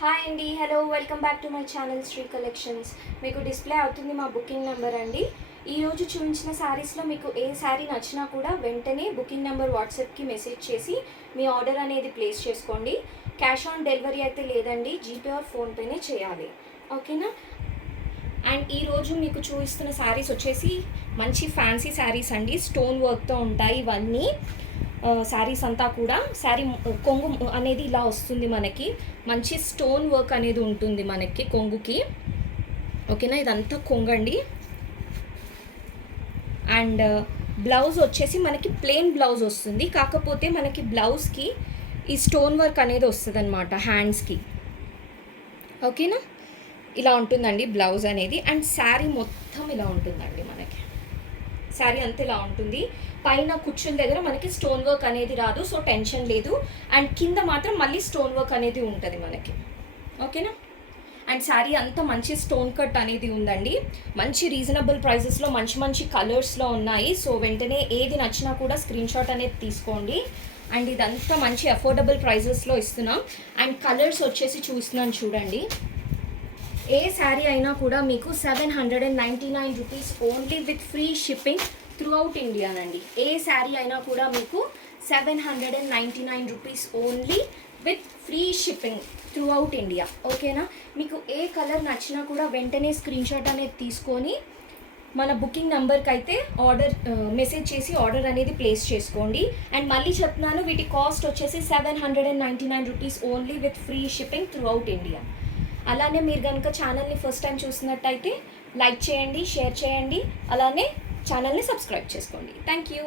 Hi అండి, hello, welcome back to my channel Sri collections. మీకు display అవుతుంది మా బుకింగ్ నెంబర్ అండి. ఈరోజు చూపించిన శారీస్లో మీకు ఏ శారీ నచ్చినా కూడా వెంటనే బుకింగ్ నెంబర్ వాట్సాప్కి మెసేజ్ చేసి మీ ఆర్డర్ అనేది ప్లేస్ చేసుకోండి. క్యాష్ ఆన్ డెలివరీ అయితే లేదండి, జీపే ఆర్ ఫోన్పేనే చేయాలి, ఓకేనా. అండ్ ఈరోజు మీకు చూపిస్తున్న శారీస్ వచ్చేసి మంచి ఫ్యాన్సీ శారీస్ అండి. స్టోన్ వర్క్తో ఉంటాయి ఇవన్నీ శారీస్ అంతా కూడా. శారీ కొంగు అనేది ఇలా వస్తుంది, మనకి మంచి స్టోన్ వర్క్ అనేది ఉంటుంది మనకి కొంగుకి, ఓకేనా. ఇదంతా కొంగండి. అండ్ బ్లౌజ్ వచ్చేసి మనకి ప్లెయిన్ బ్లౌజ్ వస్తుంది, కాకపోతే మనకి బ్లౌజ్కి ఈ స్టోన్ వర్క్ అనేది వస్తుంది అనమాట హ్యాండ్స్కి, ఓకేనా. ఇలా ఉంటుందండి బ్లౌజ్ అనేది. అండ్ శారీ మొత్తం ఇలా ఉంటుందండి, మనకి శారీ అంతా ఇలా ఉంటుంది. పైన కుచ్చుల దగ్గర మనకి స్టోన్ వర్క్ అనేది రాదు, సో టెన్షన్ లేదు. అండ్ కింద మాత్రం మళ్ళీ స్టోన్ వర్క్ అనేది ఉంటుంది మనకి, ఓకేనా. అండ్ శారీ అంతా మంచి స్టోన్ కట్ అనేది ఉందండి. మంచి రీజనబుల్ ప్రైజెస్లో మంచి మంచి కలర్స్లో ఉన్నాయి. సో వెంటనే ఏది నచ్చినా కూడా స్క్రీన్ షాట్ అనేది తీసుకోండి. అండ్ ఇదంతా మంచి అఫోర్డబుల్ ప్రైజెస్లో ఇస్తున్నాం. అండ్ కలర్స్ వచ్చేసి చూస్తున్నాను చూడండి. ఏ శారీ అయినా కూడా మీకు 799 rupees only with free shipping throughout ఇండియానండి. ఏ శారీ అయినా కూడా మీకు 799 rupees only with free shipping throughout India, ఓకేనా. మీకు ఏ కలర్ నచ్చినా కూడా వెంటనే స్క్రీన్ షాట్ అనేది తీసుకొని మన బుకింగ్ నెంబర్కి అయితే ఆర్డర్ మెసేజ్ చేసి ఆర్డర్ అనేది ప్లేస్ చేసుకోండి. అండ్ మళ్ళీ చెప్తున్నాను, వీటి కాస్ట్ వచ్చేసి 799 rupees only with free shipping throughout India. అలానే మీరు కనుక ఛానల్ని ఫస్ట్ టైం చూసినట్టయితే లైక్ చేయండి, షేర్ చేయండి, అలానే ఛానల్ని సబ్స్క్రైబ్ చేసుకోండి. Thank you.